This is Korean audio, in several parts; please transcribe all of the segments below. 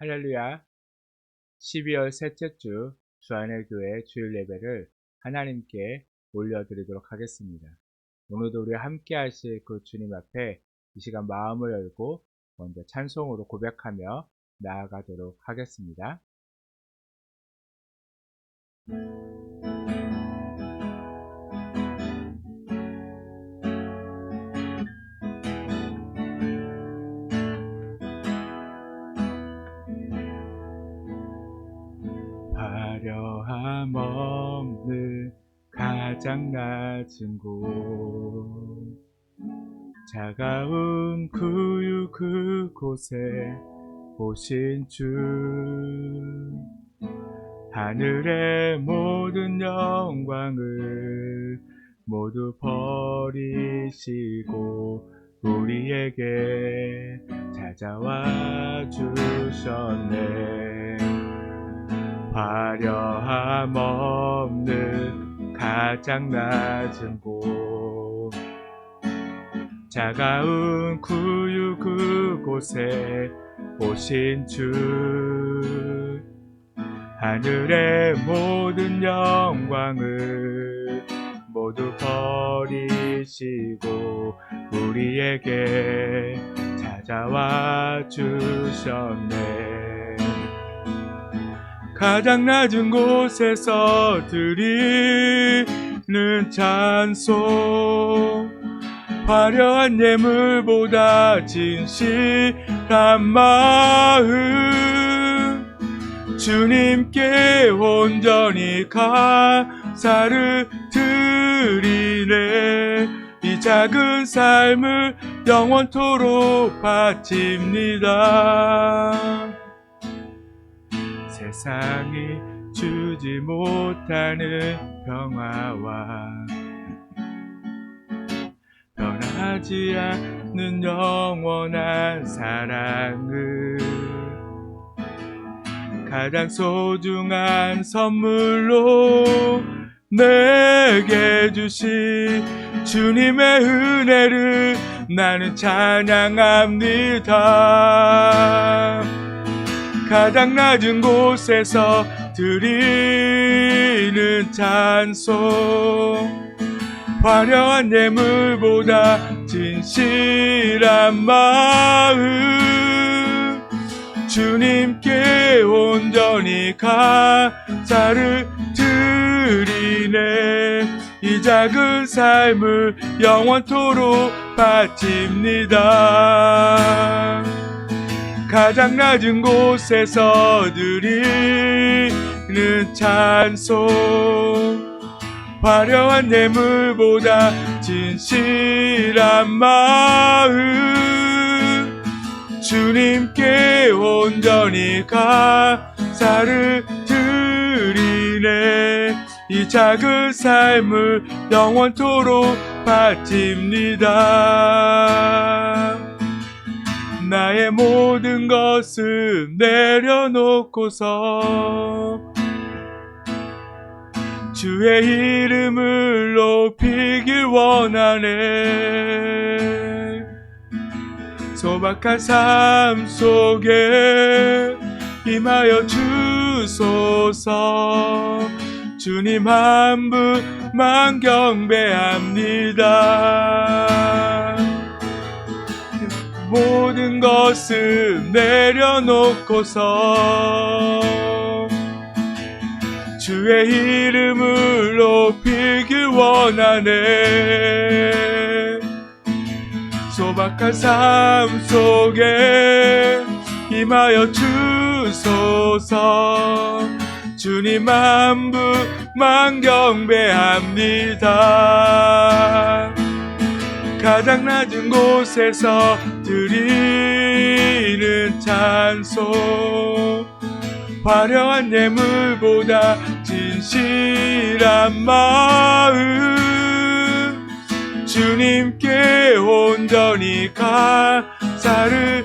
할렐루야. 12월 셋째 주 주안의 교회 주일 예배를 하나님께 올려드리도록 하겠습니다. 오늘도 우리 함께 하실 그 주님 앞에 이 시간 마음을 열고 먼저 찬송으로 고백하며 나아가도록 하겠습니다. 화려함 없는 가장 낮은 곳, 차가운 구유 그곳에 오신 주, 하늘의 모든 영광을 모두 버리시고 우리에게 찾아와 주셨네. 화려함 없는 가장 낮은 곳, 차가운 구유 그곳에 오신 주, 하늘의 모든 영광을 모두 버리시고 우리에게 찾아와 주셨네. 가장 낮은 곳에서 드리는 찬송, 화려한 예물보다 진실한 마음, 주님께 온전히 감사를 드리네. 이 작은 삶을 영원토록 바칩니다. 세상이 주지 못하는 평화와 변하지 않는 영원한 사랑을 가장 소중한 선물로 내게 주신 주님의 은혜를 나는 찬양합니다. 가장 낮은 곳에서 드리는 찬송, 화려한 예물보다 진실한 마음, 주님께 온전히 감사를 드리네. 이 작은 삶을 영원토록 바칩니다. 가장 낮은 곳에서 드리는 찬송, 화려한 예물보다 진실한 마음, 주님께 온전히 감사를 드리네. 이 작은 삶을 영원토록 바칩니다. 나의 모든 것을 내려놓고서 주의 이름을 높이길 원하네. 소박한 삶 속에 임하여 주소서. 주님 한 분만 경배합니다. 모든 것을 내려놓고서 주의 이름을 높이길 원하네. 소박한 삶 속에 임하여 주소서. 주님 한 분만 경배합니다. 가장 낮은 곳에서 드리는 찬송, 화려한 예물보다 진실한 마음, 주님께 온전히 감사를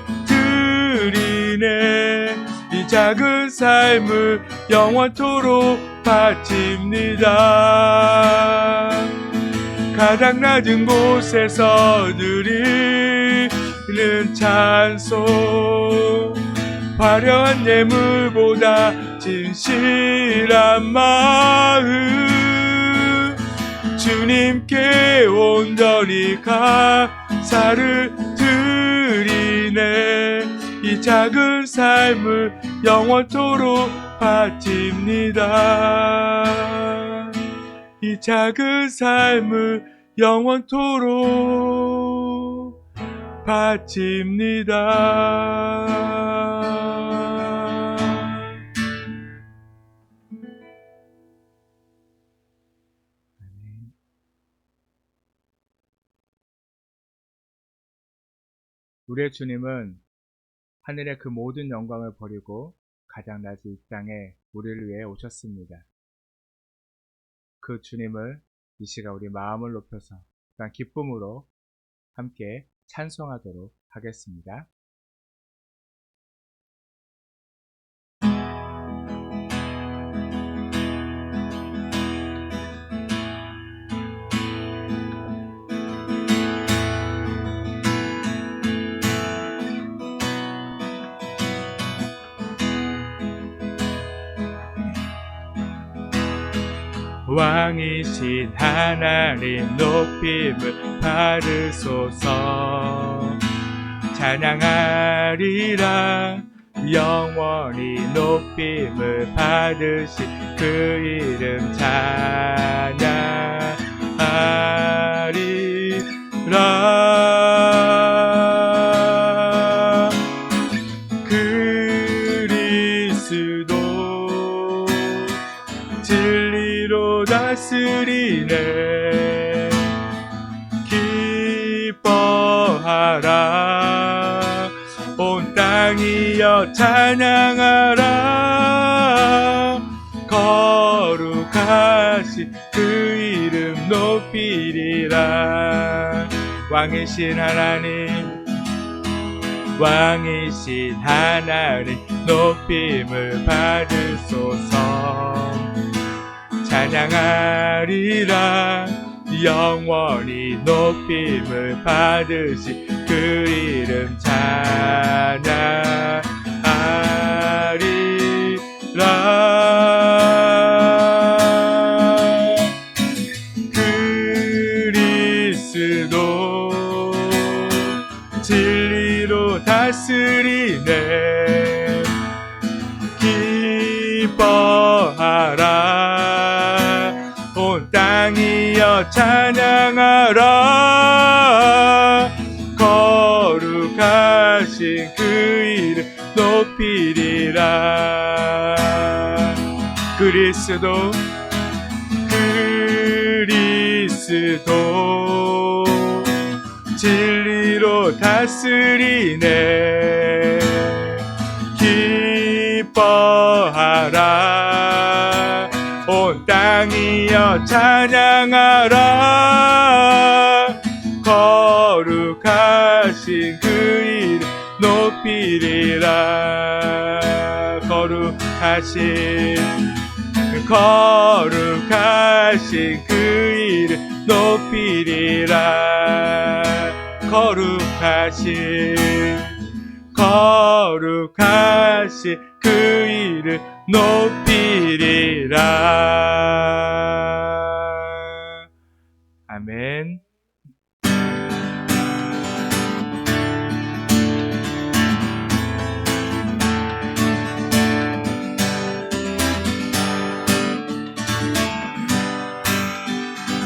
드리네. 이 작은 삶을 영원토록 바칩니다. 가장 낮은 곳에서 드리는 찬송, 화려한 예물보다 진실한 마음 주님께 온전히 감사를 드리네. 이 작은 삶을 영원토록 바칩니다. 이 작은 삶을 영원토록 바칩니다. 우리의 주님은 하늘의 그 모든 영광을 버리고 가장 낮은 이 땅에 우리를 위해 오셨습니다. 그 주님을 이 시간 우리 마음을 높여서 기쁨으로 함께 찬송하도록 하겠습니다. 왕이신 하나님 높임을 받으소서. 찬양하리라 영원히 높임을 받으신 그 이름 찬양하리라. 그리스도 진리로 다스리네. 기뻐하라 온 땅이여 찬양하라. 거룩하신 그 이름 높이리라. 왕이신 하나님 왕이신 하나님 높임을 받으소서. 찬양하리라 영원히 높임을 받으신 그 이름 찬양하리라. 그리스도 진리로 다스리네. 기뻐하라 온 땅이여 찬양하라. 거룩하신 그 이름 높이리라. 그리스도 진리로 다스리네. 기뻐하라 온 땅이여 찬양하라. 거룩하신 그 이름 높이리라. 거룩하신 그 이름 높이리라. 거룩하신 그 이름 높이리라. 아멘.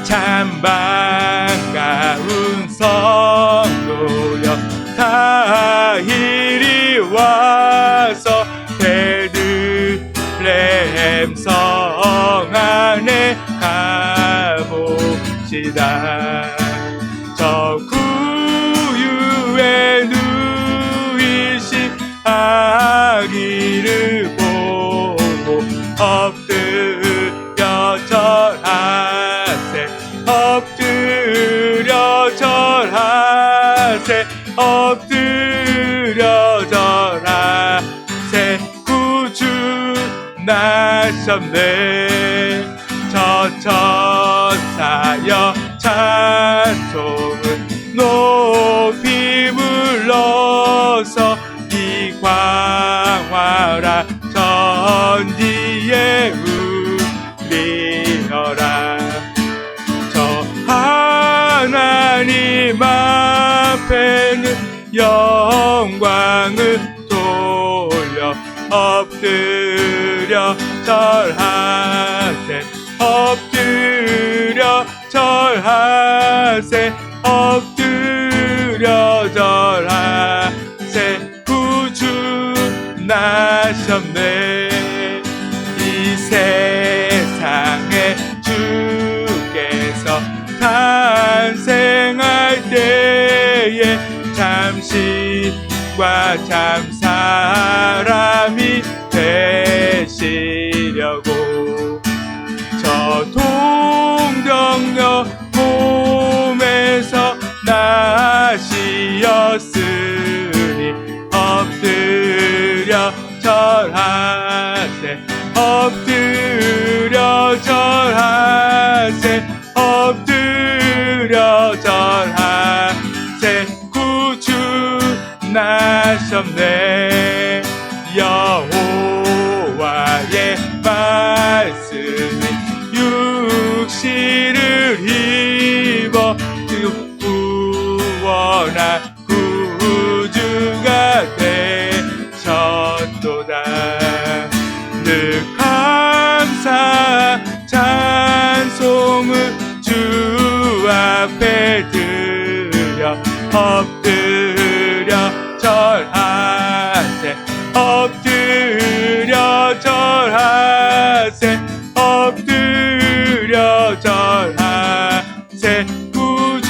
참 반가운 성도여 다 이리 와서 베들레헴 성 안에 가봅시다. 저 구유에 누이신 아기를 보고 엎드려 절하세. 엎드려 절하세. 엎드려 절하세. 구주 나셨네. 저 천사여 찬송을 높이 불러서 이 광 영광을 돌려 엎드려 절하세 엎드려 절하세 엎드려 절하세 구주 나셨네 이 세상에 주께서 탄생할 때에 참신과 참 사람이 되시려고 저 동정녀 몸에서 나시었으니 엎드려 절하세 엎드려 절하세 엎드려 절하세 구주 나셨네 여호와의 말씀이 육신을 입어 구원한 구주가 되셨도다 늘 감사 찬송을 주 앞에 드려 엎드려 절하세 엎드려 절하세 엎드려 절하세 구주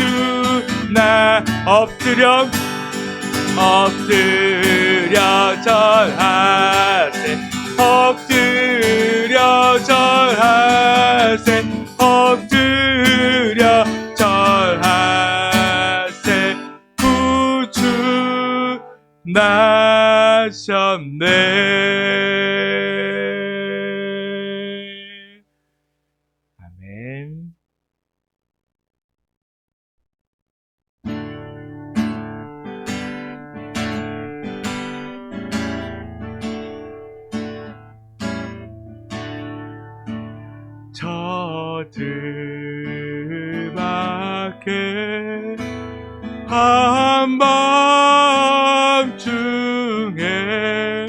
나 엎드려 절하세 엎드려 절하세 엎드려 절하세 구주 나셨네 아멘. 저 들밖에 한밤중에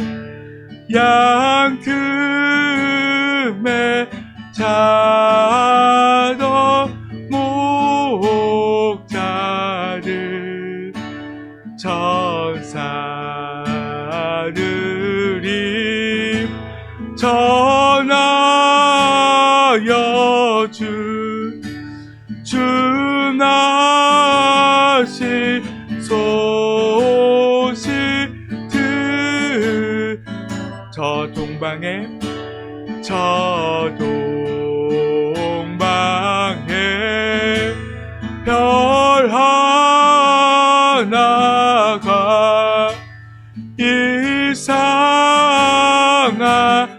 양 틈에 자던 목자들 천사들이 전하여 주 나신 소식 저 동방에 별 하나가 이상한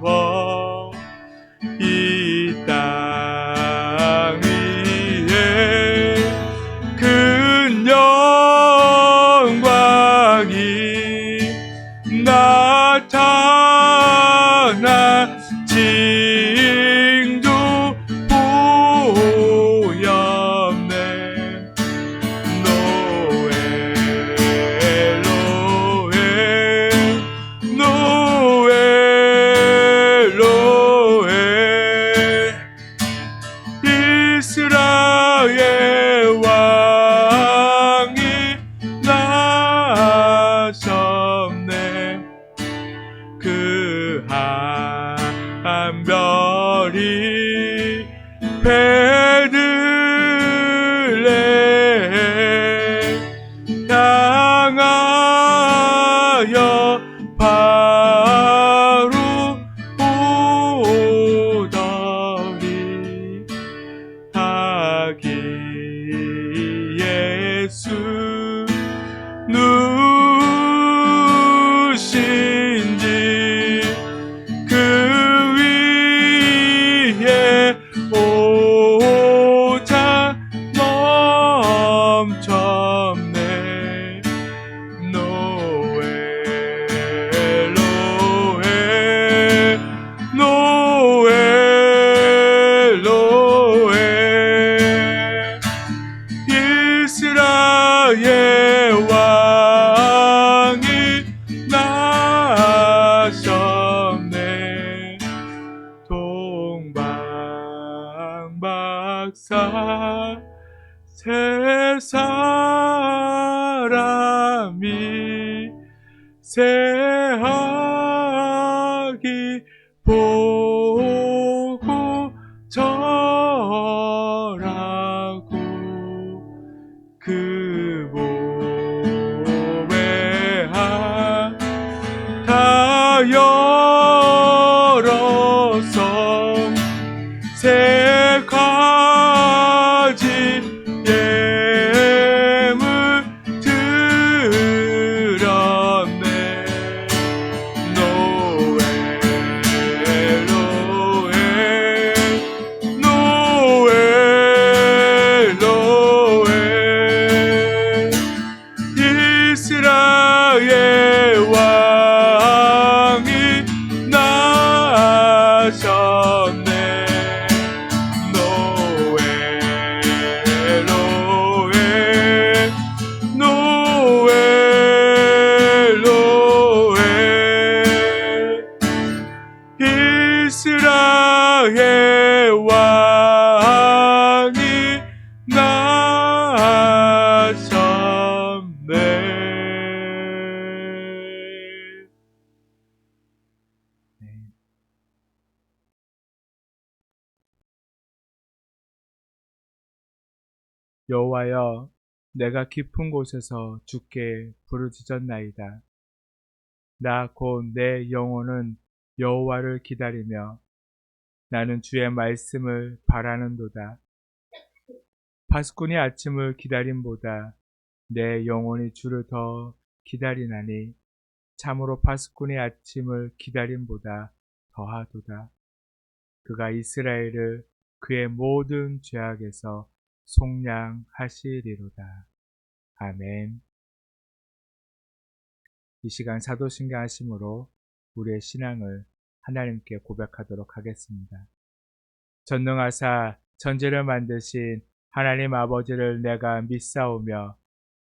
비추어 이 땅 위에 큰 영광이 나타나 징조 보였네 노엘로에 이스라엘 왕이 나셨네 그 한 별이 베들레헴 향하여 바로 오더니 아기 예수 누신지 그 위에 오더니 자기 보고 절하고 그 몸에 다 열어서 세 가지 예물 드렸네. 노에 노에 노에 노에 이스라엘 왕이 나셨네. 이스라엘 왕이 나셨네. 여호와여, 내가 깊은 곳에서 주께 부르짖었나이다. 나 곧 내 영혼은 여호와를 기다리며 나는 주의 말씀을 바라는도다. 파수꾼이 아침을 기다림보다 내 영혼이 주를 더 기다리나니 참으로 파수꾼이 아침을 기다림보다 더하도다. 그가 이스라엘을 그의 모든 죄악에서 속량하시리로다. 아멘. 이 시간 사도신경 하심으로 우리의 신앙을 하나님께 고백하도록 하겠습니다. 전능하사 천지를 만드신 하나님 아버지를 내가 믿사오며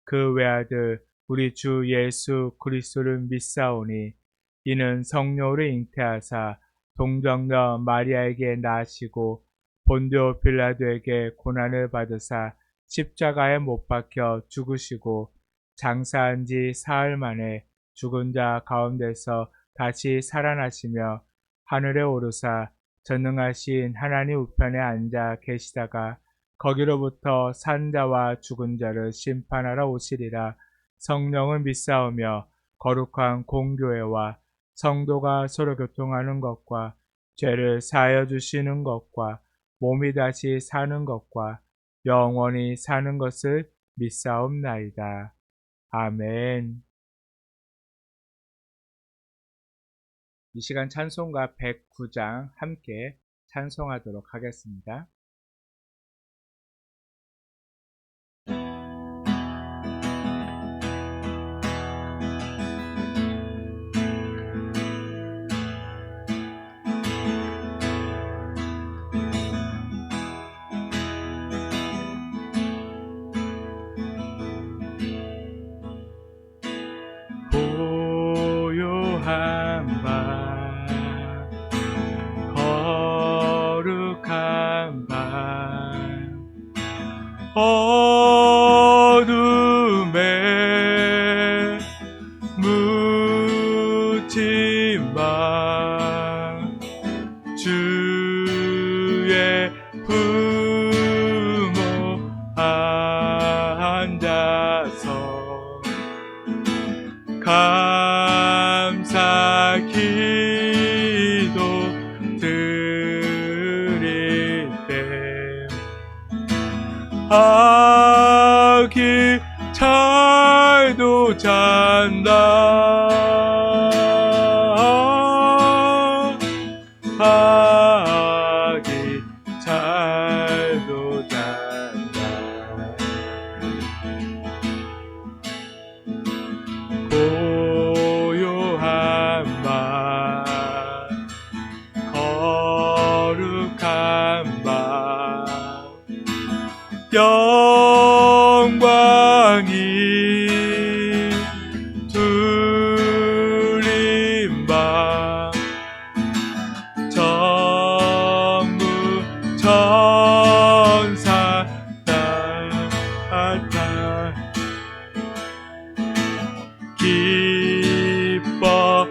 그 외아들 우리 주 예수 그리스도를 믿사오니 이는 성령으로 잉태하사 동정녀 마리아에게 나시고 본디오 빌라도에게 고난을 받으사 십자가에 못 박혀 죽으시고 장사한 지 사흘 만에 죽은 자 가운데서 다시 살아나시며 하늘에 오르사 전능하신 하나님 우편에 앉아 계시다가 거기로부터 산 자와 죽은 자를 심판하러 오시리라. 성령을 믿사오며 거룩한 공교회와 성도가 서로 교통하는 것과 죄를 사하여 주시는 것과 몸이 다시 사는 것과 영원히 사는 것을 믿사옵나이다. 아멘. 이 시간 찬송가 109장 함께 찬송하도록 하겠습니다. 고요한 밤 거룩한 밤 어둠에 묻힌 밤 주의 부모 앉아서 감사 기도 드릴 때 아기 잘도 잔다. 아기 잘도 잔다. 고요한 밤 거룩한 밤 영광이 둘린 밤 전부 천사 따라 기뻐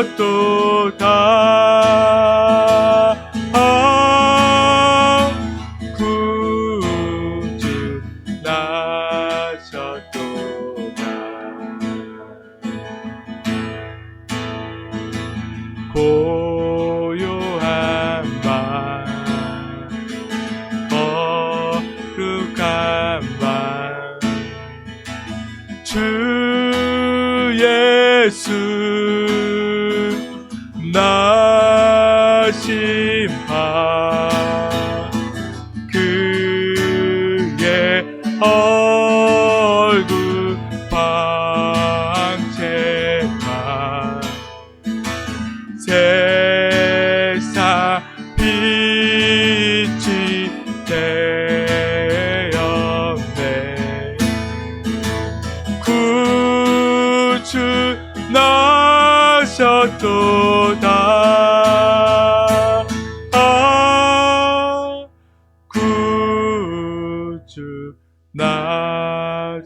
구주 나셨도다. 고요한 밤 거룩한 밤 주 예수 나신 밤 그의 얼굴 방책한 세상 빛이 되었네. 구주 나셨도다. 구주 나셨도다.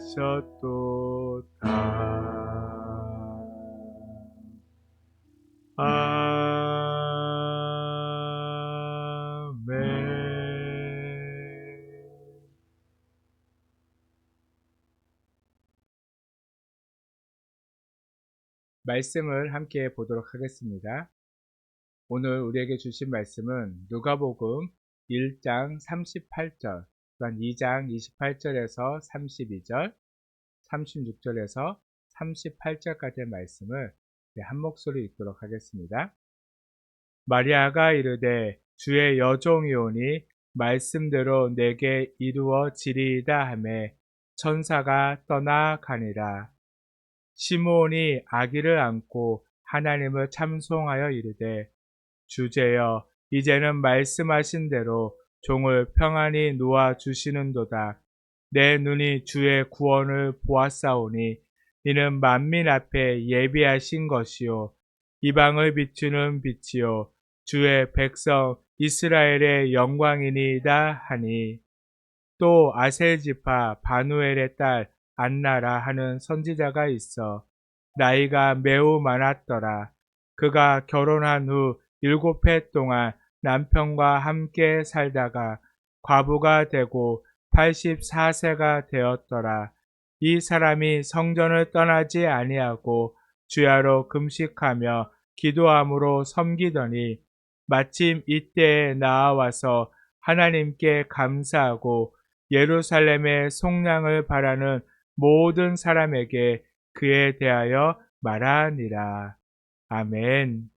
말씀을 함께 보도록 하겠습니다. 오늘 우리에게 주신 말씀은 누가복음 1장 38절, 또한 2장 28절에서 32절, 36절에서 38절까지의 말씀을 한 목소리 읽도록 하겠습니다. 마리아가 이르되 주의 여종이 오니 말씀대로 내게 이루어지리이다 하매 천사가 떠나가니라. 시므온이 아기를 안고 하나님을 참송하여 이르되 주제여 이제는 말씀하신 대로 종을 평안히 놓아 주시는도다. 내 눈이 주의 구원을 보았사오니 이는 만민 앞에 예비하신 것이요 이방을 비추는 빛이요 주의 백성 이스라엘의 영광이니이다 하니. 또 아셀지파 바누엘의 딸 안나라 하는 선지자가 있어 나이가 매우 많았더라. 그가 결혼한 후 7해 동안 남편과 함께 살다가 과부가 되고 84세가 되었더라. 이 사람이 성전을 떠나지 아니하고 주야로 금식하며 기도함으로 섬기더니 마침 이때에 나와서 하나님께 감사하고 예루살렘의 속량을 바라는 모든 사람에게 그에 대하여 말하니라. 아멘.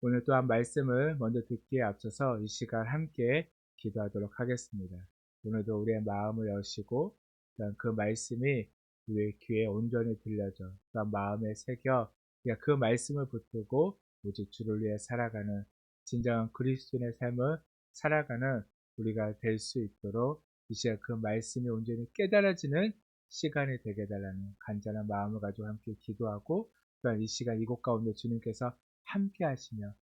오늘 또한 말씀을 먼저 듣기에 앞서서 이 시간 함께 기도하도록 하겠습니다. 오늘도 우리의 마음을 여시고 또한 그 말씀이 우리의 귀에 온전히 들려져 또한 마음에 새겨 그 말씀을 붙들고 오직 주를 위해 살아가는 진정한 그리스도인의 삶을 살아가는 우리가 될 수 있도록 이 시간 그 말씀이 온전히 깨달아지는 시간이 되게 해달라는 간절한 마음을 가지고 함께 기도하고 또한 이 시간 이곳 가운데 주님께서 함께 하시며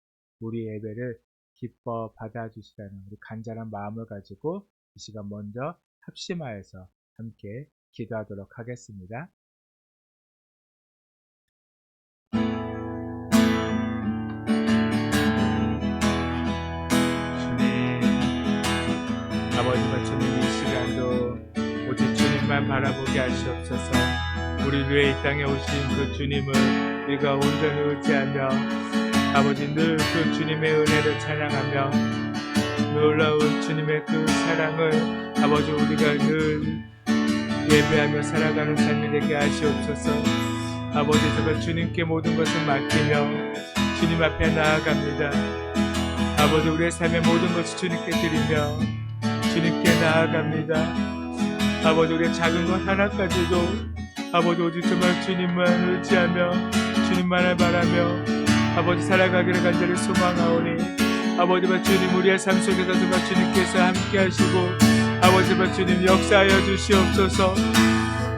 우리 예배를 기뻐 받아주시라는 우리 간절한 마음을 가지고 이 시간 먼저 합심하여서 함께 기도하도록 하겠습니다. 아버지와 주님 이 시간도 오직 주님만 바라보게 하시옵소서. 우리 위해 이 땅에 오신 그 주님을 우리가 온전히 의지하며 아버지 늘 그 주님의 은혜를 찬양하며 놀라운 주님의 그 사랑을 아버지 우리가 늘 예배하며 살아가는 삶이 되게 하시옵소서. 아버지 제발 주님께 모든 것을 맡기며 주님 앞에 나아갑니다. 아버지 우리의 삶의 모든 것을 주님께 드리며 주님께 나아갑니다. 아버지 우리의 작은 것 하나까지도 아버지 오직 정말 주님만 의지하며 주님만을 바라며 아버지 살아가기를 간절히 소망하오니 아버지와 주님 우리의 삶 속에서 정말 주님께서 함께 하시고 아버지와 주님 역사하여 주시옵소서.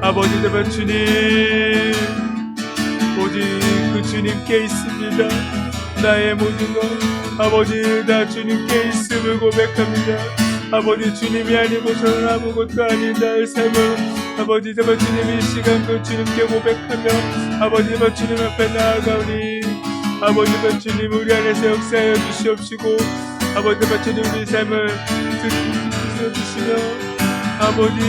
아버지 제발 주님 오직 그 주님께 있습니다. 나의 모든 것 아버지 다 주님께 있음을 고백합니다. 아버지 주님이 아니고서는 아무것도 아닌 나의 삶을 아버지 정말 주님 이 시간 그 주님께 고백하며 아버지 정말 주님 앞에 나아가오니 아버지 정말 주님 우리 안에서 역사하여 주시옵시고 아버지 정말 주님 우리 삶을 주시며 아버지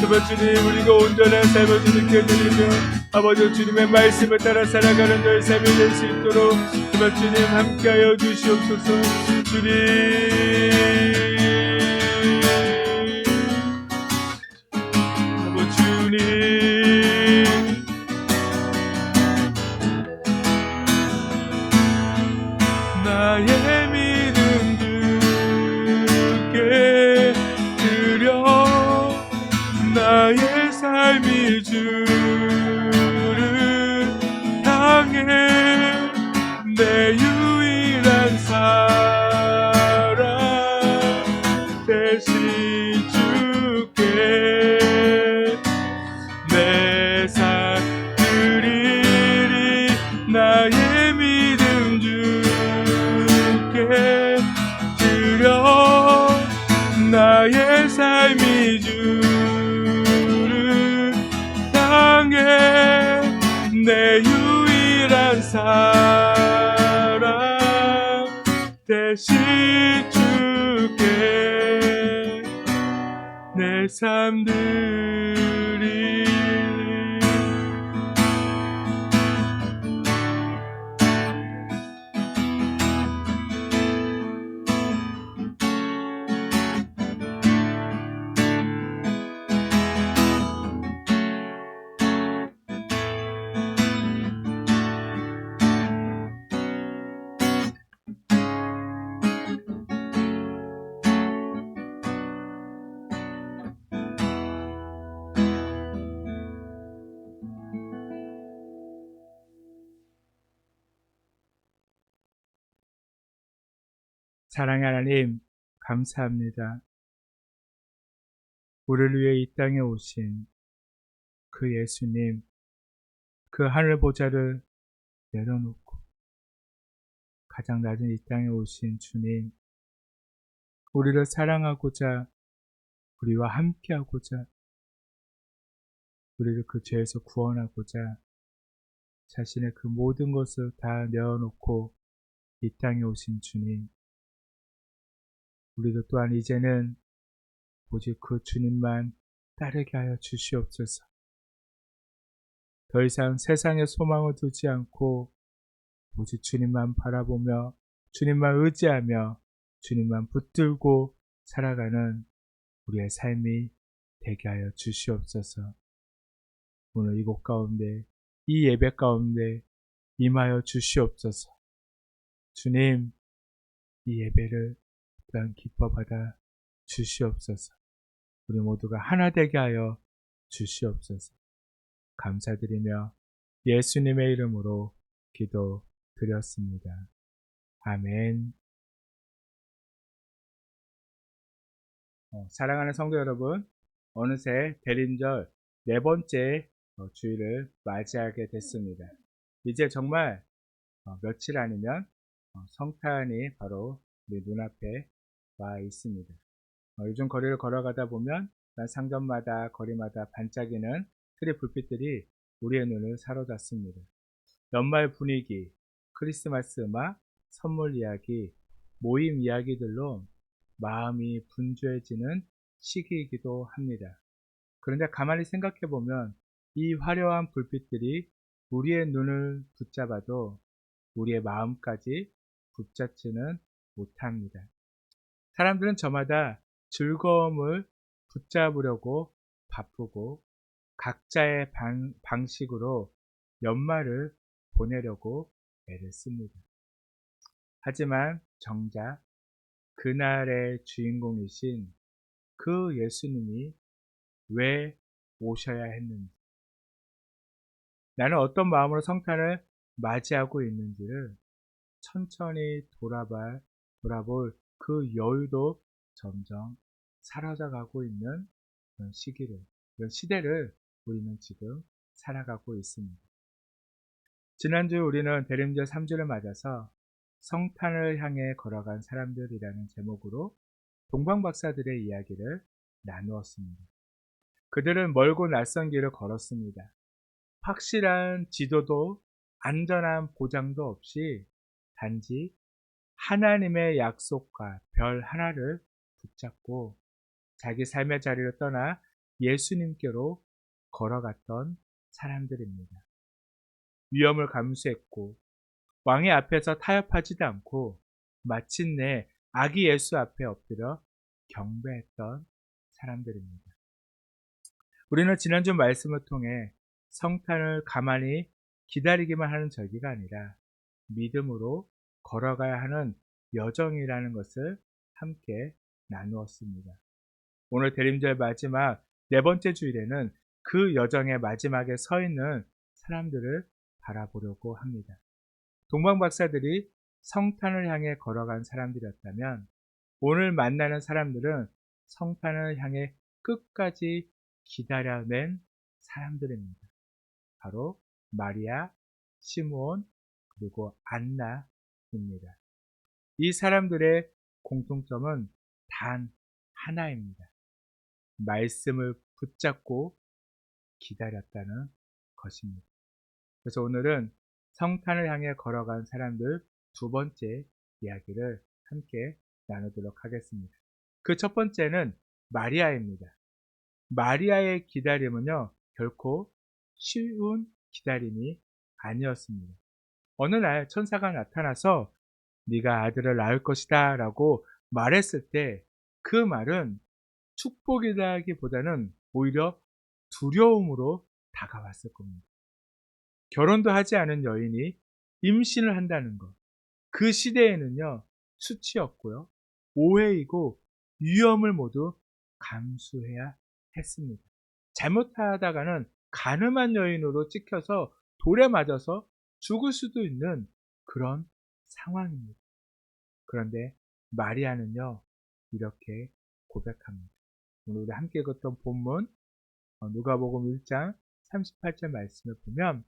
정말 주님 우리가 온전한 삶을 주님께 드리며 아버지 주님의 말씀을 따라 살아가는 너의 삶이 될 수 있도록 정말 주님 함께하여 주시옵소서. 주님 아버지 주님 나의 믿음 주께 드려 나의 삶이 주를 향해 내 유일한 사랑 대신 주께 내 삶 드리리 나의 믿음 주께 드려 나의 삶이 주를 향해 내 유일한 사랑 대신 주께 내 삶 드리리. 사랑의 하나님, 감사합니다. 우리를 위해 이 땅에 오신 그 예수님, 그 하늘 보좌를 내려놓고 가장 낮은 이 땅에 오신 주님, 우리를 사랑하고자, 우리와 함께하고자, 우리를 그 죄에서 구원하고자 자신의 그 모든 것을 다 내어놓고 이 땅에 오신 주님, 우리도 또한 이제는 오직 그 주님만 따르게 하여 주시옵소서. 더 이상 세상에 소망을 두지 않고 오직 주님만 바라보며 주님만 의지하며 주님만 붙들고 살아가는 우리의 삶이 되게 하여 주시옵소서. 오늘 이곳 가운데 이 예배 가운데 임하여 주시옵소서. 주님, 이 예배를 또한 기뻐 받아 주시옵소서. 우리 모두가 하나 되게 하여 주시옵소서. 감사드리며 예수님의 이름으로 기도드렸습니다. 아멘. 사랑하는 성도 여러분, 어느새 대림절 네 번째 주일을 맞이하게 됐습니다. 이제 정말 며칠 아니면 성탄이 바로 우리 눈앞에 와 있습니다. 요즘 거리를 걸어가다 보면 상점마다 거리마다 반짝이는 트리 불빛들이 우리의 눈을 사로잡습니다. 연말 분위기, 크리스마스 음악, 선물 이야기, 모임 이야기들로 마음이 분주해지는 시기이기도 합니다. 그런데 가만히 생각해 보면 이 화려한 불빛들이 우리의 눈을 붙잡아도 우리의 마음까지 붙잡지는 못합니다. 사람들은 저마다 즐거움을 붙잡으려고 바쁘고 각자의 방식으로 연말을 보내려고 애를 씁니다. 하지만 정작 그날의 주인공이신 그 예수님이 왜 오셔야 했는지, 나는 어떤 마음으로 성탄을 맞이하고 있는지를 천천히 돌아볼 그 여유도 점점 사라져가고 있는 그런 그런 시대를 우리는 지금 살아가고 있습니다. 지난주 우리는 대림절 3주를 맞아서 성탄을 향해 걸어간 사람들이라는 제목으로 동방박사들의 이야기를 나누었습니다. 그들은 멀고 낯선 길을 걸었습니다. 확실한 지도도 안전한 보장도 없이 단지 하나님의 약속과 별 하나를 붙잡고 자기 삶의 자리를 떠나 예수님께로 걸어갔던 사람들입니다. 위험을 감수했고 왕의 앞에서 타협하지도 않고 마침내 아기 예수 앞에 엎드려 경배했던 사람들입니다. 우리는 지난주 말씀을 통해 성탄을 가만히 기다리기만 하는 절기가 아니라 믿음으로 걸어가야 하는 여정이라는 것을 함께 나누었습니다. 오늘 대림절 마지막 네 번째 주일에는 그 여정의 마지막에 서 있는 사람들을 바라보려고 합니다. 동방박사들이 성탄을 향해 걸어간 사람들이었다면 오늘 만나는 사람들은 성탄을 향해 끝까지 기다려낸 사람들입니다. 바로 마리아, 시므온, 그리고 안나입니다. 이 사람들의 공통점은 단 하나입니다. 말씀을 붙잡고 기다렸다는 것입니다. 그래서 오늘은 성탄을 향해 걸어간 사람들 두 번째 이야기를 함께 나누도록 하겠습니다. 그 첫 번째는 마리아입니다. 마리아의 기다림은요, 결코 쉬운 기다림이 아니었습니다. 어느 날 천사가 나타나서 네가 아들을 낳을 것이다 라고 말했을 때 그 말은 축복이라기보다는 오히려 두려움으로 다가왔을 겁니다. 결혼도 하지 않은 여인이 임신을 한다는 것. 그 시대에는요, 수치였고요, 오해이고 위험을 모두 감수해야 했습니다. 잘못하다가는 가늠한 여인으로 찍혀서 돌에 맞아서 죽을 수도 있는 그런 상황입니다. 그런데 마리아는요, 이렇게 고백합니다. 오늘 우리 함께 읽었던 본문 누가복음 1장 38절 말씀을 보면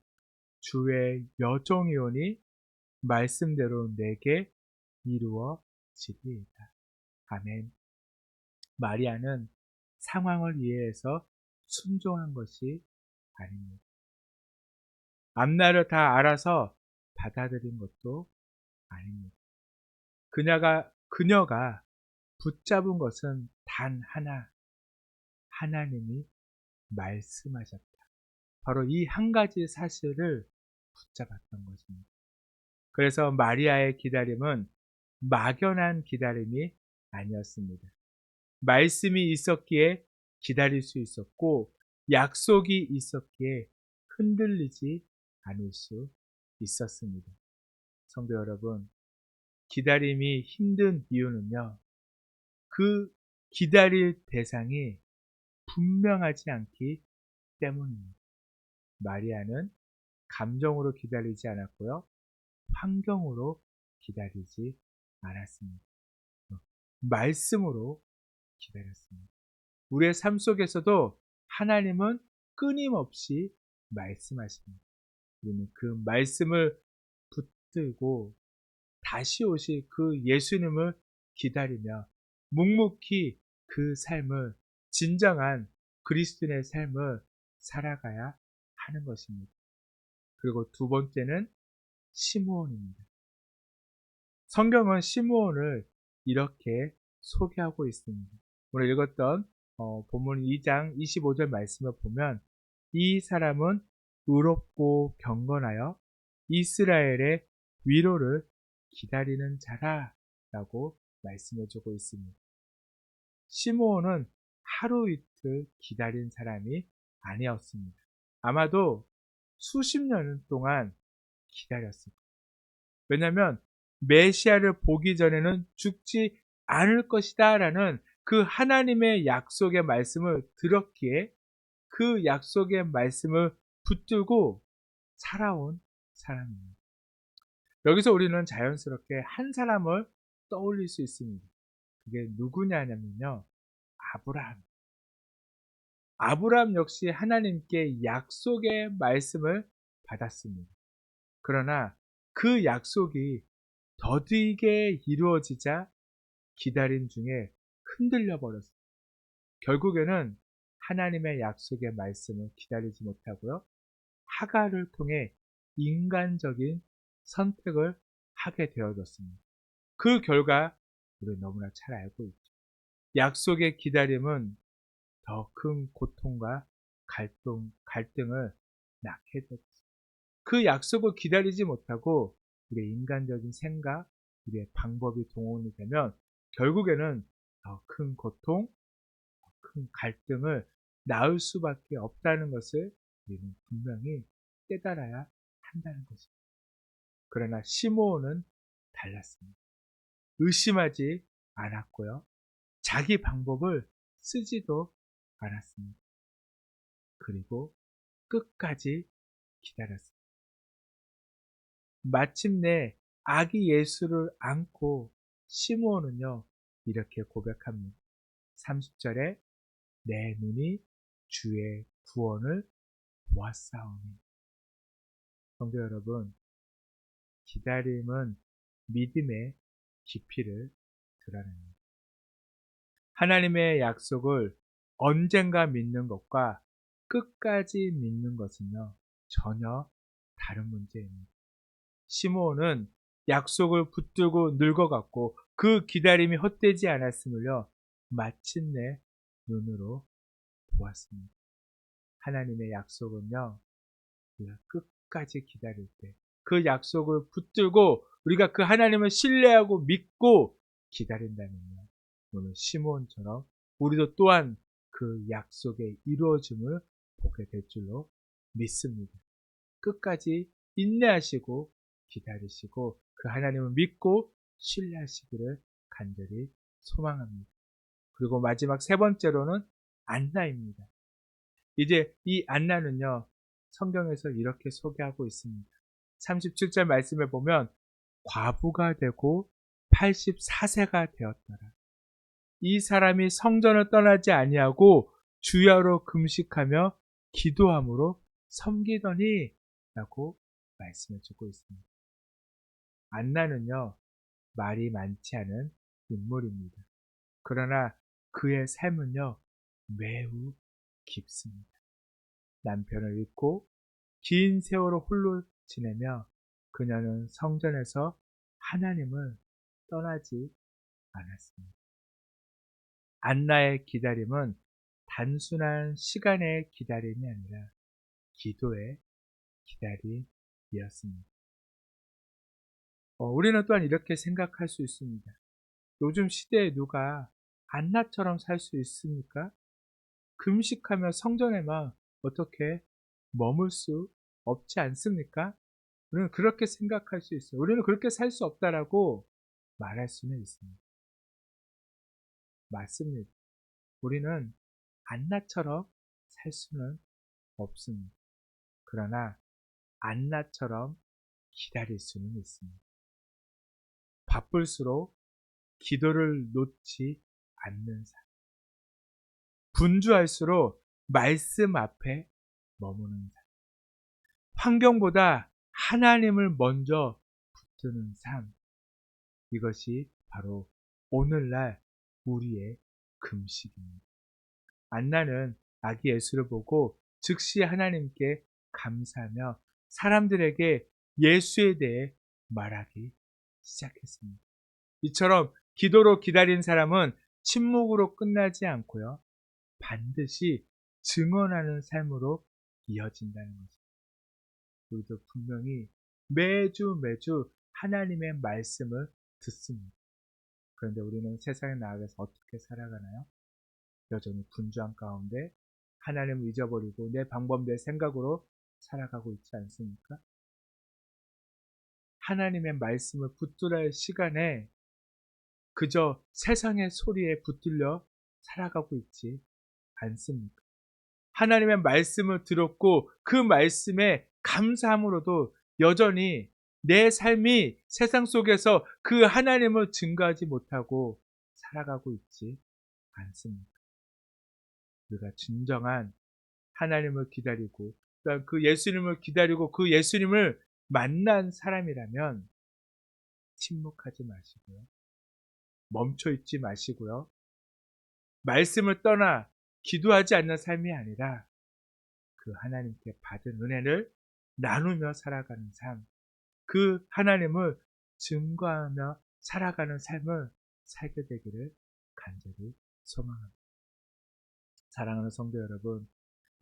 주의 여종이오니 말씀대로 내게 이루어지리이다. 아멘. 마리아는 상황을 이해해서 순종한 것이 아닙니다. 앞날을 다 알아서 받아들인 것도 아닙니다. 그녀가 붙잡은 것은 단 하나, 하나님이 말씀하셨다. 바로 이 한 가지 사실을 붙잡았던 것입니다. 그래서 마리아의 기다림은 막연한 기다림이 아니었습니다. 말씀이 있었기에 기다릴 수 있었고 약속이 있었기에 흔들리지 않을 수 있었습니다. 성도 여러분, 기다림이 힘든 이유는요, 그 기다릴 대상이 분명하지 않기 때문입니다. 마리아는 감정으로 기다리지 않았고요, 환경으로 기다리지 않았습니다. 말씀으로 기다렸습니다. 우리의 삶 속에서도 하나님은 끊임없이 말씀하십니다. 우리는 그 말씀을 붙들고 다시 오실 그 예수님을 기다리며 묵묵히 그 삶을, 진정한 그리스도인의 삶을 살아가야 하는 것입니다. 그리고 두 번째는 시므온입니다. 성경은 시므온을 이렇게 소개하고 있습니다. 오늘 읽었던 본문 2장 25절 말씀을 보면 이 사람은 의롭고 경건하여 이스라엘의 위로를 기다리는 자라 라고 말씀해주고 있습니다. 시므온은 하루 이틀 기다린 사람이 아니었습니다. 아마도 수십 년 동안 기다렸을 거예요. 왜냐하면 메시아를 보기 전에는 죽지 않을 것이다 라는 그 하나님의 약속의 말씀을 들었기에 그 약속의 말씀을 붙들고 살아온 사람입니다. 여기서 우리는 자연스럽게 한 사람을 떠올릴 수 있습니다. 그게 누구냐면요, 아브라함. 아브라함 역시 하나님께 약속의 말씀을 받았습니다. 그러나 그 약속이 더디게 이루어지자 기다림 중에 흔들려 버렸어요. 결국에는 하나님의 약속의 말씀을 기다리지 못하고요. 하갈을 통해 인간적인 선택을 하게 되어졌습니다. 그 결과 우리는 너무나 잘 알고 있죠. 약속의 기다림은 더 큰 고통과 갈등을 낳게 됐죠. 그 약속을 기다리지 못하고 우리의 인간적인 생각, 우리의 방법이 동원이 되면 결국에는 더 큰 고통, 큰 갈등을 낳을 수밖에 없다는 것을 우리는 분명히 깨달아야 한다는 것입니다. 그러나 시므온은 달랐습니다. 의심하지 않았고요. 자기 방법을 쓰지도 않았습니다. 그리고 끝까지 기다렸습니다. 마침내 아기 예수를 안고 시므온은요 이렇게 고백합니다. 30절에 내 눈이 주의 구원을 보았사오니. 성도 여러분, 기다림은 믿음의 깊이를 드러냅니다. 하나님의 약속을 언젠가 믿는 것과 끝까지 믿는 것은요 전혀 다른 문제입니다. 시므온은 약속을 붙들고 늙어갔고 그 기다림이 헛되지 않았음을요 마침내 눈으로 보았습니다. 하나님의 약속은요 우리가 끝까지 기다릴 때 그 약속을 붙들고 우리가 그 하나님을 신뢰하고 믿고 기다린다면요 오늘 시므온처럼 우리도 또한 그 약속의 이루어짐을 보게 될 줄로 믿습니다. 끝까지 인내하시고 기다리시고 그 하나님을 믿고 신뢰하시기를 간절히 소망합니다. 그리고 마지막 세 번째로는 안나입니다. 이제 이 안나는요 성경에서 이렇게 소개하고 있습니다. 37절 말씀에 보면 과부가 되고 84세가 되었더라. 이 사람이 성전을 떠나지 아니하고 주야로 금식하며 기도함으로 섬기더니 라고 말씀을 주고 있습니다. 안나는요 말이 많지 않은 인물입니다. 그러나 그의 삶은요 매우 깊습니다. 남편을 잃고 긴 세월을 홀로 지내며 그녀는 성전에서 하나님을 떠나지 않았습니다. 안나의 기다림은 단순한 시간의 기다림이 아니라 기도의 기다림이었습니다. 우리는 또한 이렇게 생각할 수 있습니다. 요즘 시대에 누가 안나처럼 살 수 있습니까? 금식하며 성전에만 어떻게 머물 수 없지 않습니까? 우리는 그렇게 생각할 수 있어요. 우리는 그렇게 살 수 없다라고 말할 수는 있습니다. 맞습니다. 우리는 안나처럼 살 수는 없습니다. 그러나 안나처럼 기다릴 수는 있습니다. 바쁠수록 기도를 놓지 않는 삶. 분주할수록 말씀 앞에 머무는 삶. 환경보다 하나님을 먼저 붙드는 삶. 이것이 바로 오늘날 우리의 금식입니다. 안나는 아기 예수를 보고 즉시 하나님께 감사하며 사람들에게 예수에 대해 말하기 시작했습니다. 이처럼 기도로 기다린 사람은 침묵으로 끝나지 않고요. 반드시 증언하는 삶으로 이어진다는 것입니다. 우리도 분명히 매주 하나님의 말씀을 듣습니다. 그런데 우리는 세상에 나아가서 어떻게 살아가나요? 여전히 분주한 가운데 하나님을 잊어버리고 내 방법, 내 생각으로 살아가고 있지 않습니까? 하나님의 말씀을 붙들어야 할 시간에 그저 세상의 소리에 붙들려 살아가고 있지 않습니까? 하나님의 말씀을 들었고 그 말씀에 감사함으로도 여전히 내 삶이 세상 속에서 그 하나님을 증거하지 못하고 살아가고 있지 않습니까? 우리가 진정한 하나님을 기다리고 그 예수님을 기다리고 그 예수님을 만난 사람이라면 침묵하지 마시고요. 멈춰 있지 마시고요. 말씀을 떠나 기도하지 않는 삶이 아니라 그 하나님께 받은 은혜를 나누며 살아가는 삶, 그 하나님을 증거하며 살아가는 삶을 살게 되기를 간절히 소망합니다. 사랑하는 성도 여러분,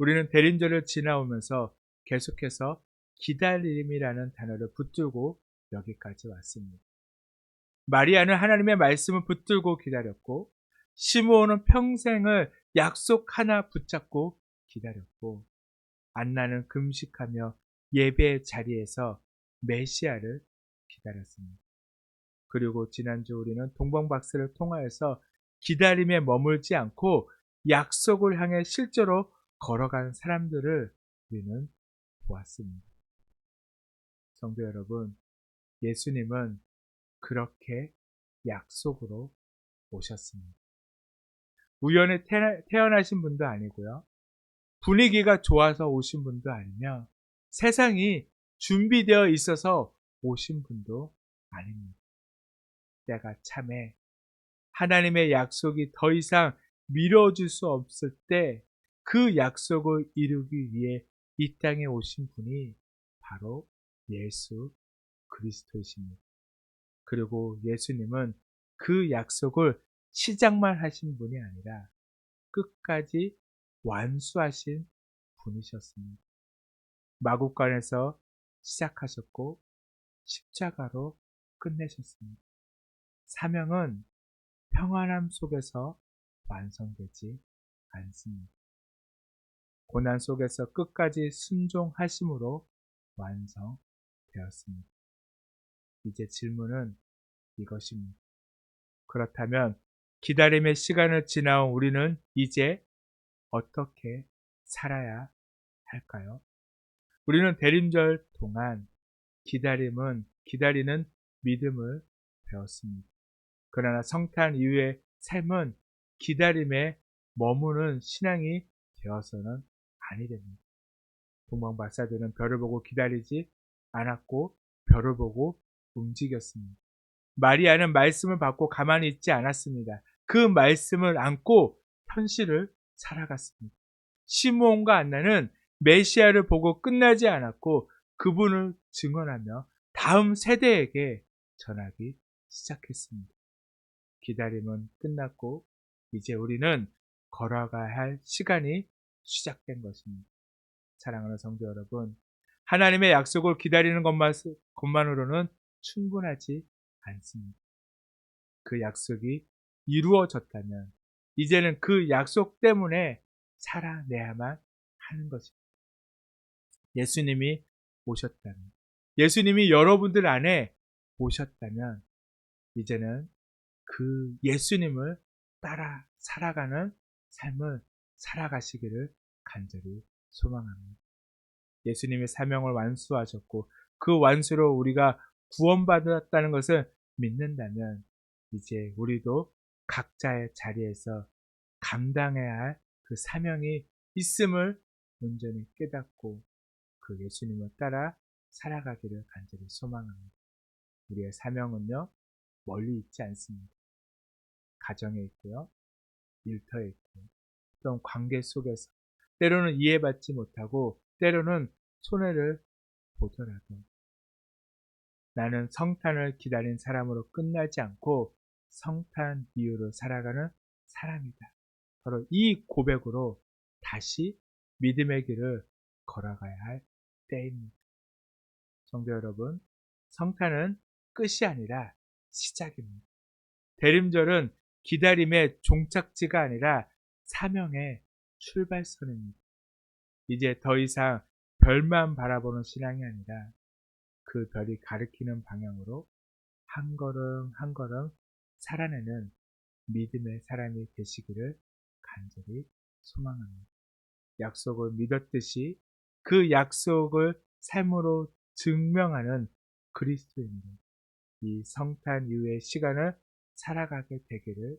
우리는 대림절을 지나오면서 계속해서 기다림이라는 단어를 붙들고 여기까지 왔습니다. 마리아는 하나님의 말씀을 붙들고 기다렸고, 시므온은 평생을 약속 하나 붙잡고 기다렸고, 안나는 금식하며 예배의 자리에서 메시아를 기다렸습니다. 그리고 지난주 우리는 동방박사를 통하여서 기다림에 머물지 않고 약속을 향해 실제로 걸어간 사람들을 우리는 보았습니다. 성도 여러분, 예수님은 그렇게 약속으로 오셨습니다. 우연히 태어나신 분도 아니고요. 분위기가 좋아서 오신 분도 아니며 세상이 준비되어 있어서 오신 분도 아닙니다. 때가 참에 하나님의 약속이 더 이상 미뤄질 수 없을 때 그 약속을 이루기 위해 이 땅에 오신 분이 바로 예수 그리스도이십니다. 그리고 예수님은 그 약속을 시작만 하신 분이 아니라 끝까지 완수하신 분이셨습니다. 마구간에서 시작하셨고 십자가로 끝내셨습니다. 사명은 평안함 속에서 완성되지 않습니다. 고난 속에서 끝까지 순종하심으로 완성되었습니다. 이제 질문은 이것입니다. 그렇다면 기다림의 시간을 지나온 우리는 이제 어떻게 살아야 할까요? 우리는 대림절 동안 기다리는 믿음을 배웠습니다. 그러나 성탄 이후의 삶은 기다림에 머무는 신앙이 되어서는 아니 됩니다. 동방박사들은 별을 보고 기다리지 않았고 별을 보고 움직였습니다. 마리아는 말씀을 받고 가만히 있지 않았습니다. 그 말씀을 안고 현실을 살아갔습니다. 시므온과 안나는 메시아를 보고 끝나지 않았고 그분을 증언하며 다음 세대에게 전하기 시작했습니다. 기다림은 끝났고 이제 우리는 걸어가야 할 시간이 시작된 것입니다. 사랑하는 성도 여러분, 하나님의 약속을 기다리는 것만으로는 충분하지 않습니다. 그 약속이 이루어졌다면 이제는 그 약속 때문에 살아내야만 하는 것입니다. 예수님이 오셨다면, 예수님이 여러분들 안에 오셨다면 이제는 그 예수님을 따라 살아가는 삶을 살아가시기를 간절히 소망합니다. 예수님의 사명을 완수하셨고 그 완수로 우리가 구원받았다는 것을 믿는다면 이제 우리도 각자의 자리에서 감당해야 할 그 사명이 있음을 온전히 깨닫고 그 예수님을 따라 살아가기를 간절히 소망합니다. 우리의 사명은요, 멀리 있지 않습니다. 가정에 있고요, 일터에 있고요, 또는 관계 속에서 때로는 이해받지 못하고 때로는 손해를 보더라도 나는 성탄을 기다린 사람으로 끝나지 않고 성탄 이후로 살아가는 사람이다. 바로 이 고백으로 다시 믿음의 길을 걸어가야 할 때입니다. 성도 여러분, 성탄은 끝이 아니라 시작입니다. 대림절은 기다림의 종착지가 아니라 사명의 출발선입니다. 이제 더 이상 별만 바라보는 신앙이 아니라 그 별이 가리키는 방향으로 한 걸음 한 걸음 살아내는 믿음의 사람이 되시기를 간절히 소망합니다. 약속을 믿었듯이 그 약속을 삶으로 증명하는 그리스도인으로 이 성탄 이후의 시간을 살아가게 되기를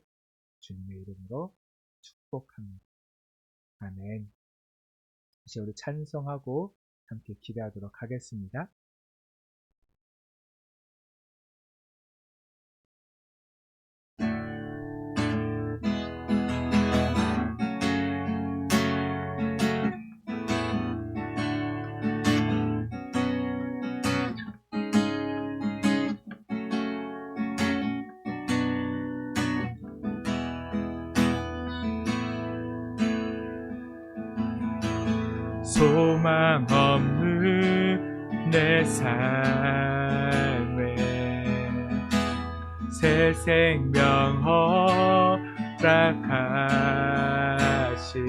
주님의 이름으로 축복합니다. 아멘. 이제 우리 찬송하고 함께 기도하도록 하겠습니다. 소망 없는 내 삶에 새 생명 허락하시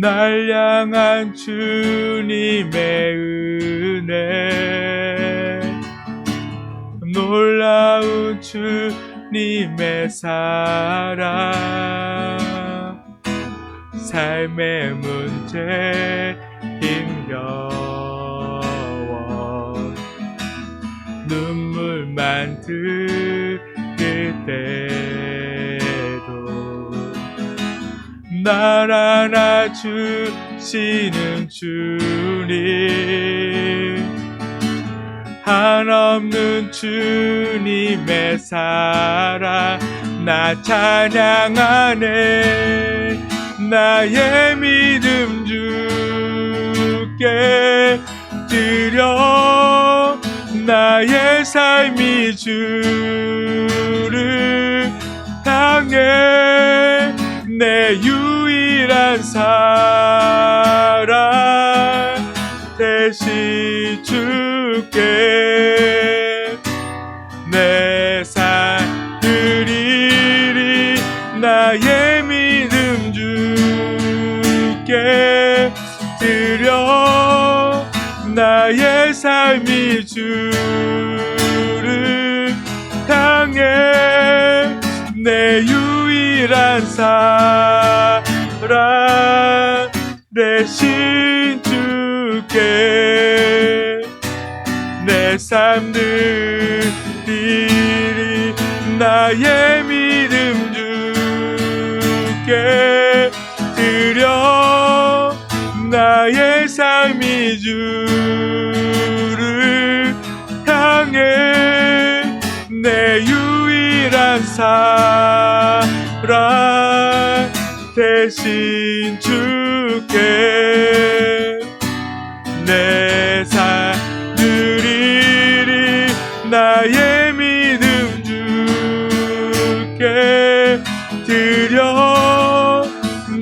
날 향한 주님의 은혜 놀라운 주님의 사랑 삶의 문제 힘겨워 눈물만 흘릴 때도 날 안아주시는 주님 한없는 주님의 사랑 나 찬양하네 나의 믿음 주께 드려 나의 삶이 주를 향해 내 유일한 사랑 대신 주께 내 삶 드리리 나의 믿음 주께 드려 나의 삶이 주를 향해 내 유일한 사랑 대신 주께 내 삶 드리리 나의 믿음 주께 드려 나의 삶이 주를 향해 내 유일한 사랑 대신 주께 내 삶 드리리 나의 믿음 주께 드려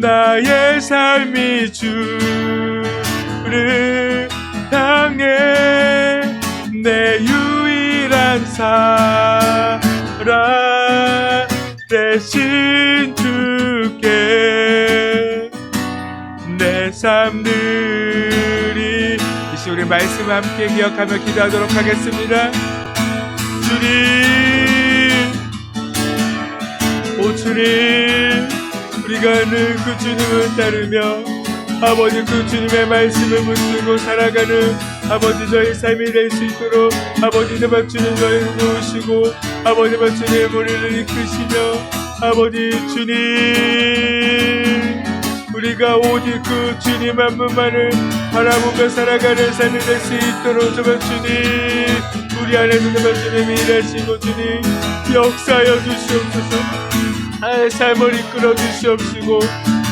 나의 삶이 주를 향해 내 유일한 사랑 대신 주께 내 삶들이 이 시간 우리 말씀 함께 기억하며 기도하도록 하겠습니다. 주님 오 주님 우리가 늘 그 주님을 따르며 아버지 그 주님의 말씀을 붙들고 살아가는 아버지 저희 삶이 될 수 있도록 아버지 내 주님 저희를 도우시고 아버지 내 주님의 머리를 이끄시며 아버지 주님 우리가 오직 그 주님 한 분만을 바라보며 살아가는 삶이 될 수 있도록 정말 주님 우리 안에서 정말 주님이 일하시고 주님 역사하여 주시옵소서 삶을 이끌어 주시옵시고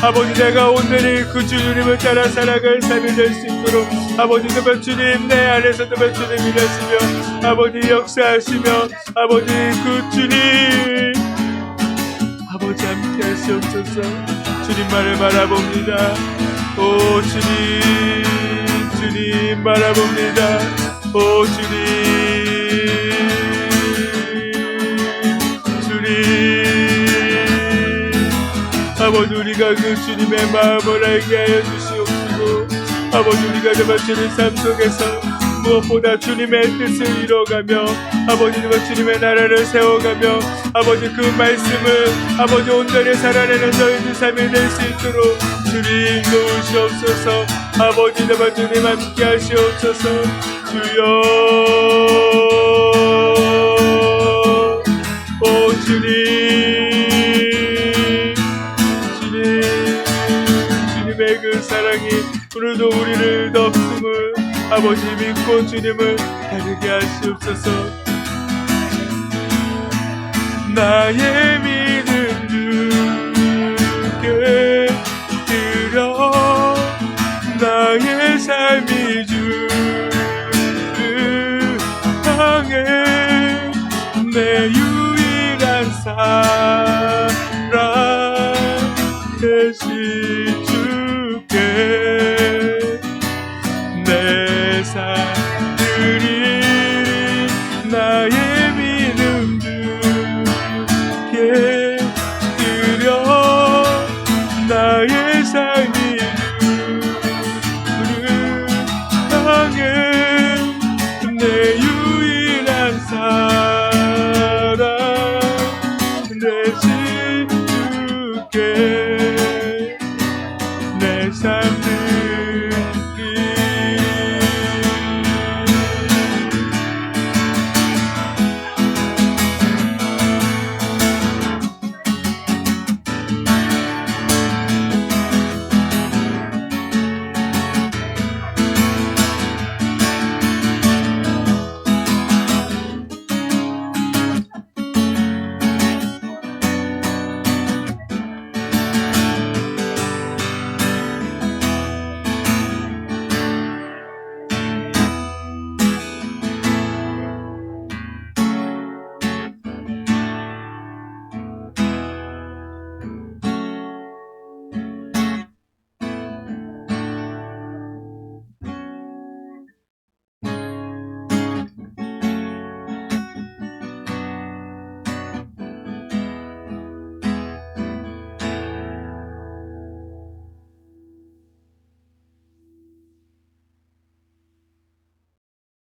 아버지 내가 온전히 그 주님을 따라 살아갈 삶이 될 수 있도록 아버지 정말 주님 내 안에서 정말 주님 일하시며 아버지 역사하시며 아버지 그 주님 아버지 함께 하시옵소서 주님만을 바라봅니다. 오 주님 주님 바라봅니다. 오 주님 아버지 우리가 그 주님의 마음을 알게 하여 주시옵시고 아버지 우리가 정말 주님 삶 속에서 무엇보다 주님의 뜻을 이뤄가며 아버지 정말 주님의 나라를 세워가며 아버지 그 말씀을 아버지 온전히 살아내는 저희들 삶이 될 수 있도록 주님 도우시옵소서 아버지 정말 주님 함께 하시옵소서 주여 오 주님 주님의 그 사랑이 오늘도 우리를 덮음을 아버지 믿고 주님을 다르게 하시옵소서 나의 믿음 주께 드려 나의 삶이 주를 향해 내 유일한 사랑 대신 주께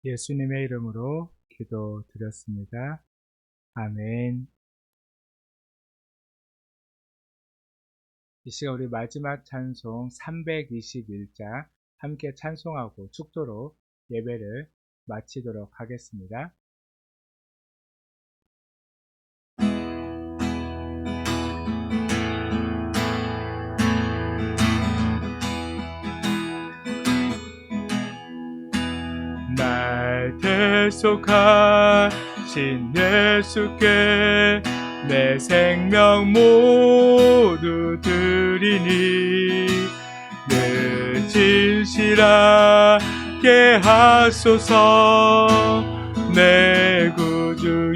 예수님의 이름으로 기도드렸습니다. 아멘. 이 시간 우리 마지막 찬송 321자 함께 찬송하고 축도로 예배를 마치도록 하겠습니다. 날 대속하신 예수께 내 생명 모두 드리니 늘 진실하게 하소서. 내 구주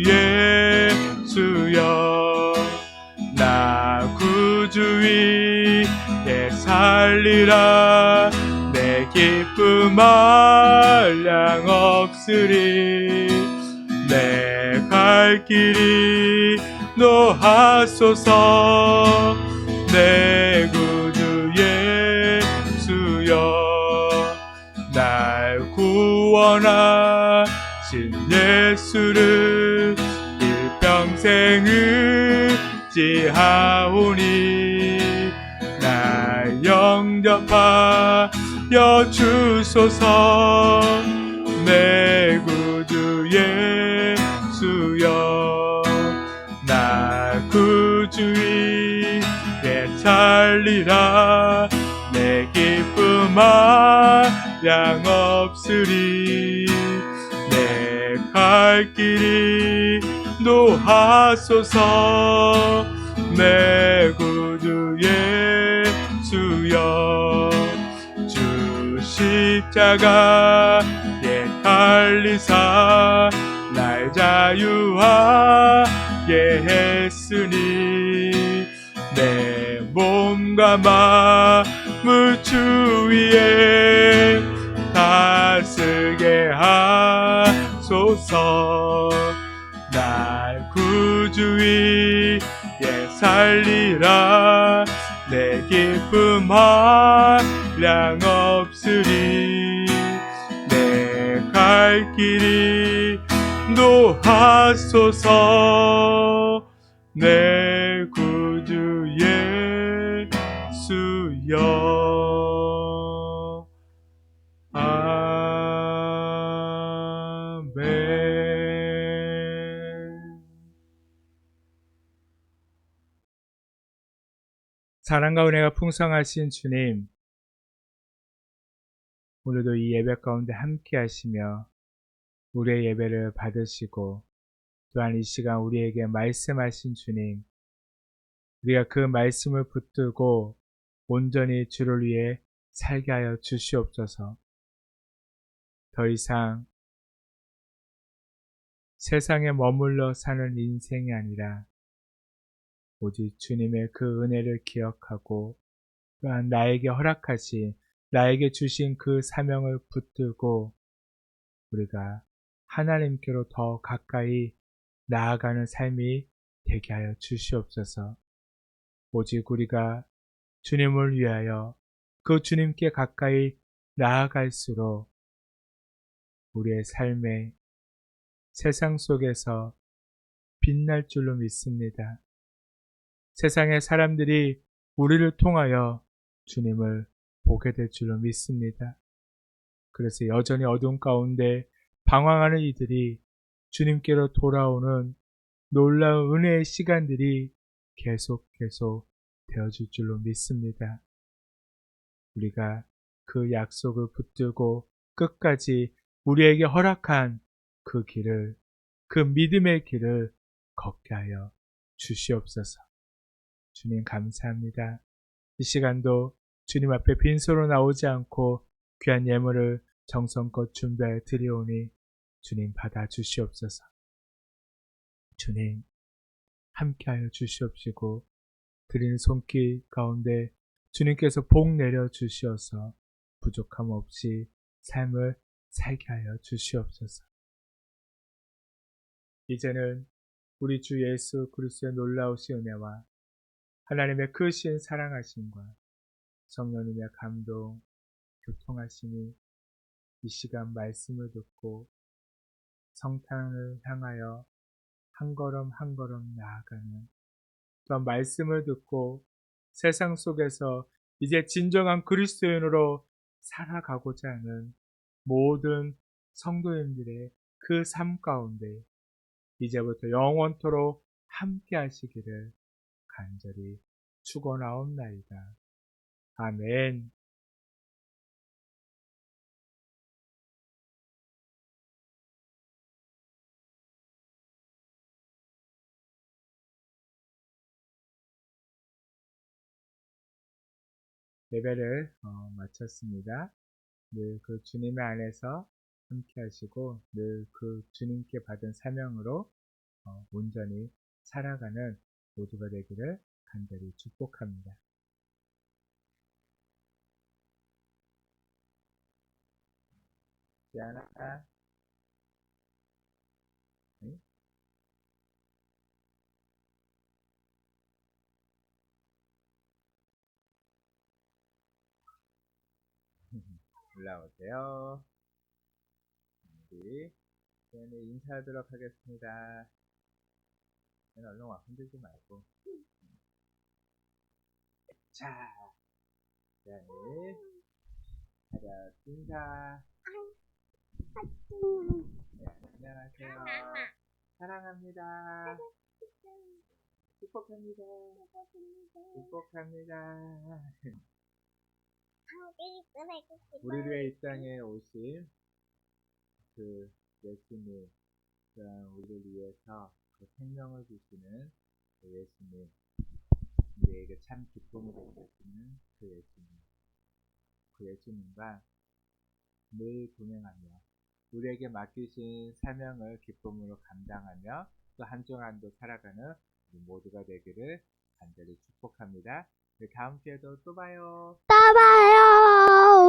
예수여, 나 구주 위에 살리라. 내 기쁨 한량 없으리. 내 갈 길이 노하소서. 내 구주 예수여, 날 구원하신 예수를 일평생 의지하오니 날 영접하여 주소서. 내 구주 예수여, 날 구주 위에 살리라. 내 기쁨 한량 없으리. 내 갈 길이 노하소서. 내 구주 예수여, 주 십자가에 달리사 날 자유하게 했으니 내 몸과 마음을 주 위에 다스게 하소서. 날 구주 위에 살리라. 내 기쁨 한량 없으리. 내 갈 길이 노하소서. 내 구주 예수여. 아멘. 사랑과 은혜가 풍성하신 주님, 오늘도 이 예배 가운데 함께 하시며 우리의 예배를 받으시고 또한 이 시간 우리에게 말씀하신 주님, 우리가 그 말씀을 붙들고 온전히 주를 위해 살게 하여 주시옵소서. 더 이상 세상에 머물러 사는 인생이 아니라 오직 주님의 그 은혜를 기억하고 또한 나에게 허락하신, 나에게 주신 그 사명을 붙들고 우리가 하나님께로 더 가까이 나아가는 삶이 되게 하여 주시옵소서. 오직 우리가 주님을 위하여 그 주님께 가까이 나아갈수록 우리의 삶에 세상 속에서 빛날 줄로 믿습니다. 세상의 사람들이 우리를 통하여 주님을 보게 될 줄로 믿습니다. 그래서 여전히 어둠 가운데 방황하는 이들이 주님께로 돌아오는 놀라운 은혜의 시간들이 계속 되어질 줄로 믿습니다. 우리가 그 약속을 붙들고 끝까지 우리에게 허락한 그 길을, 그 믿음의 길을 걷게 하여 주시옵소서. 주님 감사합니다. 이 시간도 주님 앞에 빈소로 나오지 않고 귀한 예물을 정성껏 준비하여 드리오니 주님 받아 주시옵소서. 주님 함께하여 주시옵시고 드리는 손길 가운데 주님께서 복 내려 주시어서 부족함 없이 삶을 살게 하여 주시옵소서. 이제는 우리 주 예수 그리스도의 놀라우신 은혜와 하나님의 크신 사랑하심과 성령님의 감동, 교통하심이 이 시간 말씀을 듣고 성탄을 향하여 한 걸음 한 걸음 나아가는, 또한 말씀을 듣고 세상 속에서 이제 진정한 그리스도인으로 살아가고자 하는 모든 성도님들의 그 삶 가운데 이제부터 영원토록 함께 하시기를 간절히 축원하옵나이다. 아멘. 예배를 마쳤습니다. 늘 그 주님의 안에서 함께 하시고 늘 그 주님께 받은 사명으로 온전히 살아가는 모두가 되기를 간절히 축복합니다. 지안아, 네? 올라오세요. 우리 지안이 인사하도록 하겠습니다. 얼른 와, 흔들지 말고. 자, 지안이 차렷 인사. 네, 안녕하세요. 사랑합니다. 축복합니다. 축복합니다. 우리의 이 땅에 오신 그 예수님, 또한 우리를 위해서 그 생명을 주시는 그 예수님, 우리에게 참 기쁨을 주시는 그 예수님, 그 예수님과 늘 동행하며 우리에게 맡기신 사명을 기쁨으로 감당하며 또 한 주 한 주 살아가는 우리 모두가 되기를 간절히 축복합니다. 우리 다음 주에도 또 봐요. 또 봐요.